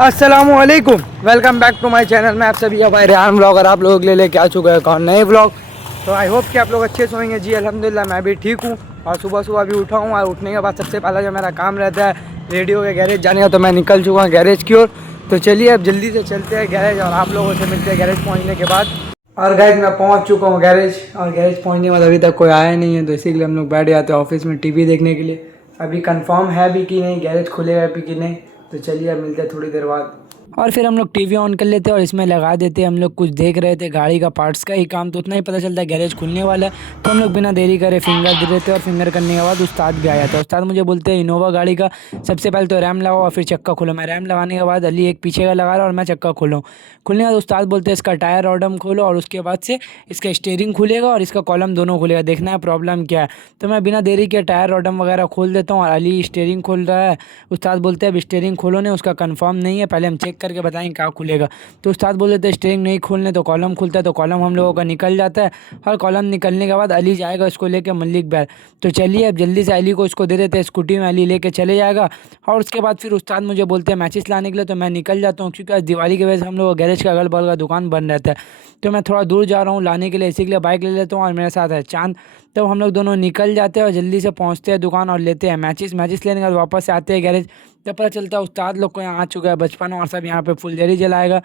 अस्सलामुअलैकुम, welcome back to my channel. मैं आप सभी का भाई रेहान ब्लॉगर आप लोगों के लिए लेके आ चुका है एक और नए ब्लॉग। तो आई होप कि आप लोग अच्छे से होंगे। जी अल्हम्दुलिल्लाह मैं भी ठीक हूँ। और सुबह सुबह अभी उठा हूँ और उठने के बाद सबसे पहला जो मेरा काम रहता है रेडियो के गैरेज जाने का, तो मैं निकल चुका हूँ गैरेज की ओर। तो चलिए अब जल्दी से चलते हैं गैरेज और आप लोगों से मिलते हैं गैरेज पहुँचने के बाद। और गाइस मैं पहुँच चुका हूँ गैरेज, और गैरेज पहुँचने के बाद अभी तक कोई आया नहीं है, तो इसीलिए हम लोग बैठ जाते हैं ऑफिस में टीवी देखने के लिए। अभी कंफर्म है भी कि नहीं गैरेज खुलेगा भी कि नहीं, तो चलिए अब मिलते हैं थोड़ी देर बाद। और फिर हम लोग टीवी ऑन कर लेते हैं और इसमें लगा देते हैं। हम लोग कुछ देख रहे थे गाड़ी का पार्ट्स का ही काम, तो उतना ही पता चलता है गैरेज खुलने वाला है। तो हम लोग बिना देरी करे फिंगर दे देते हैं और फिंगर करने के बाद उस्ताद भी आ जाता है। उस्ताद मुझे बोलते हैं इनोवा गाड़ी का सबसे पहले तो रैम लगाओ और फिर चक्का खोलो। मैं रैम लगाने के बाद अली एक पीछे का लगा रहा और मैं चक्का खोलूँ। खुलने के बाद उस्ताद बोलते हैं इसका टायर रॉडम खोलो और उसके बाद से इसका स्टीयरिंग खुलेगा और इसका कॉलम दोनों खुलेगा, देखना है प्रॉब्लम क्या है। तो मैं बिना देरी के टायर रॉडम वगैरह खोल देता हूँ और अली स्टीयरिंग खोल रहा है। उस्ताद बोलते हैं अब स्टीयरिंग खोलो नहीं, उसका कंफर्म नहीं है, पहले हम चेक करके बताएंगे क्या खुलेगा। तो उस्ताद बोल देते हैं स्टीयरिंग नहीं खोलने तो कॉलम खुलता है, तो कॉलम हम लोगों का निकल जाता है। और कॉलम निकलने के बाद अली जाएगा इसको लेके मलिक बैर। तो चलिए अब जल्दी से अली को इसको दे देते हैं, स्कूटी में अली लेके चले जाएगा। और उसके बाद फिर उस्ताद मुझे बोलते हैं मैचिस लाने के लिए, तो मैं निकल जाता हूँ क्योंकि आज दिवाली की वजह से हम लोग गैरेज का अगल बगल का दुकान बंद रहता है। तो मैं थोड़ा दूर जा रहा हूँ लाने के लिए, इसी के लिए बाइक ले लेता हूँ और मेरे साथ है चांद। तो हम लोग दोनों निकल जाते हैं और जल्दी से पहुँचते हैं दुकान और लेते हैं मैचिस लेने के बाद वापस से आते हैं गैरेज। तब पता चलता है उस्ताद लोग को यहाँ आ चुका है बचपन और सब यहाँ पे फुलझड़ी जलाएगा।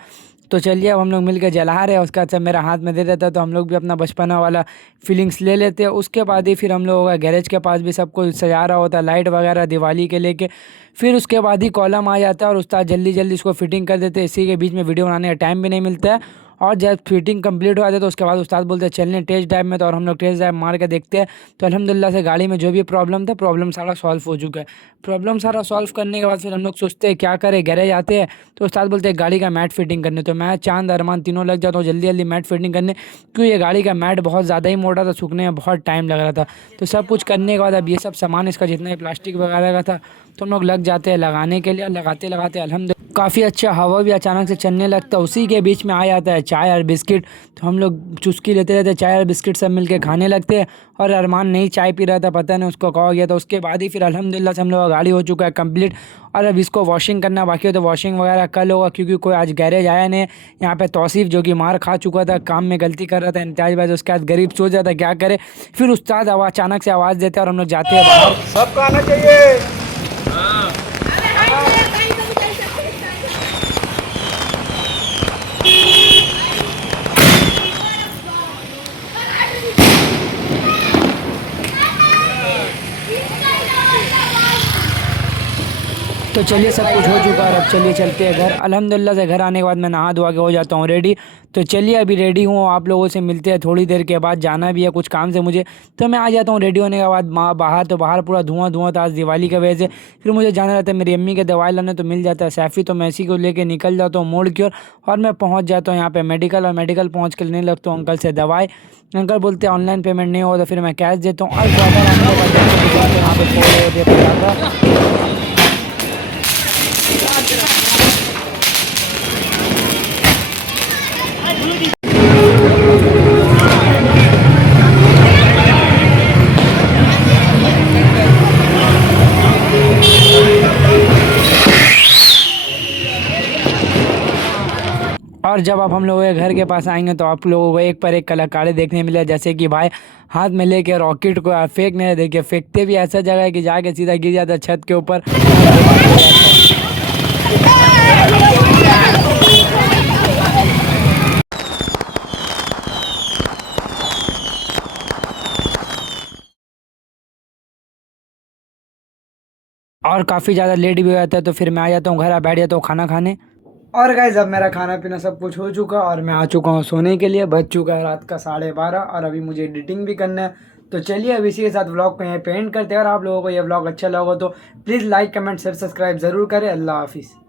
तो चलिए अब हम लोग मिलकर जला रहे हैं, उसका अच्छा मेरा हाथ में दे देता है, तो हम लोग भी अपना बचपना वाला फीलिंग्स ले लेते हैं। उसके बाद ही फिर हम लोगों का गैरेज के पास भी सब कुछ सजा रहा होता है लाइट वगैरह दिवाली के लेके। फिर उसके बाद ही कॉलम आ जाता है और उस्ताद जल्दी जल्दी इसको फिटिंग कर देते हैं। इसी के बीच में वीडियो बनाने का टाइम भी नहीं मिलता है। और जब फिटिंग कंप्लीट हो जाती है तो उसके बाद उस्ताद बोलते हैं चलने टेस्ट ड्राइव में, तो और हम लोग टेस्ट ड्राइव मार के देखते हैं। तो अल्हम्दुलिल्लाह से गाड़ी में जो भी प्रॉब्लम था प्रॉब्लम सारा सॉल्व हो चुका है। प्रॉब्लम सारा सॉल्व करने के बाद फिर हम लोग सोचते हैं क्या करें, गैरेज आते हैं। तो उस्ताद बोलते हैं गाड़ी का मैट फिटिंग करने, तो मैं चांद अरमान तीनों लग जाता हूँ जल्दी जल्दी मैट फिटिंग करने, क्योंकि ये गाड़ी का मैट बहुत ज़्यादा ही मोटा था, सूखने में बहुत टाइम लग रहा था। तो सब कुछ करने के बाद अब ये सब सामान इसका जितना भी प्लास्टिक वगैरह का था तो हम लोग लग जाते हैं लगाने के लिए। लगाते लगाते अल्हम्दुलिल्लाह काफ़ी अच्छा हवा भी अचानक से चलने लगता है। उसी के बीच में आ जाता है चाय और बिस्किट, तो हम लोग चुस्की लेते रहते हैं, चाय और बिस्किट सब मिलके खाने लगते हैं। और अरमान नहीं चाय पी रहा था, पता नहीं उसको कहा गया था। उसके बाद ही फिर अल्हम्दुलिल्लाह से हम लोग का गाड़ी हो चुका है कंप्लीट। और अब इसको वॉशिंग करना बाकी है, तो वॉशिंग वगैरह कल होगा क्योंकि कोई आज गैरेज आया नहीं। यहाँ पे तौसीफ़ जो कि मार खा चुका था, काम में गलती कर रहा था इंतजाज भाई, उसके बाद गरीब सोच रहा था क्या करे। फिर उस्ताद अचानक से आवाज़ देते हैं और हम लोग जाते हैं बाहर। सबका आना चाहिए। तो चलिए सब कुछ हो चुका है, अब चलिए चलते हैं घर। अल्हम्दुलिल्लाह से घर आने के बाद मैं नहा धोआ के हो जाता हूँ रेडी। तो चलिए अभी रेडी हूँ, आप लोगों से मिलते हैं थोड़ी देर के बाद, जाना भी है कुछ काम से मुझे। तो मैं आ जाता हूँ रेडी होने के बाद बाहर, तो बाहर पूरा धुआं धुआं था आज दिवाली की वजह से। फिर मुझे जाना रहता है मेरी अम्मी के दवाई लाने, तो मिल जाता है सैफ़ी, तो मैं इसी को लेकर निकल जाता हूँ मोड़ की ओर। और मैं पहुँच जाता हूँ यहाँ पर मेडिकल, और मेडिकल पहुँच कर लेने लगता हूँ अंकल से दवाई। अंकल बोलते हैं ऑनलाइन पेमेंट नहीं हो, तो फिर मैं कैश देता हूँ। और प्रॉपर हम लोग यहाँ पे फोड़ और जब आप हम लोगों के घर के पास आएंगे तो आप लोगों को एक पर एक कलाकारी देखने मिले, जैसे कि भाई हाथ में लेके रॉकेट को फेंकने, देखिए फेंकते भी ऐसा जगह है कि जाके सीधा गिर जाता है छत के ऊपर। और काफ़ी ज़्यादा लेट भी हो जाता है, तो फिर मैं आ जाता हूँ घर, आ बैठ जाता हूँ खाना खाने। और गाइस अब मेरा खाना पीना सब कुछ हो चुका और मैं आ चुका हूँ सोने के लिए। बज चुका है रात का 12:30 और अभी मुझे एडिटिंग भी करना है। तो चलिए अब इसी के साथ व्लॉग को यहाँ पे एंड करते हैं। अगर आप लोगों को ये व्लॉग अच्छा लगा तो please like comment share subscribe ज़रूर करें। अल्लाह हाफिज़।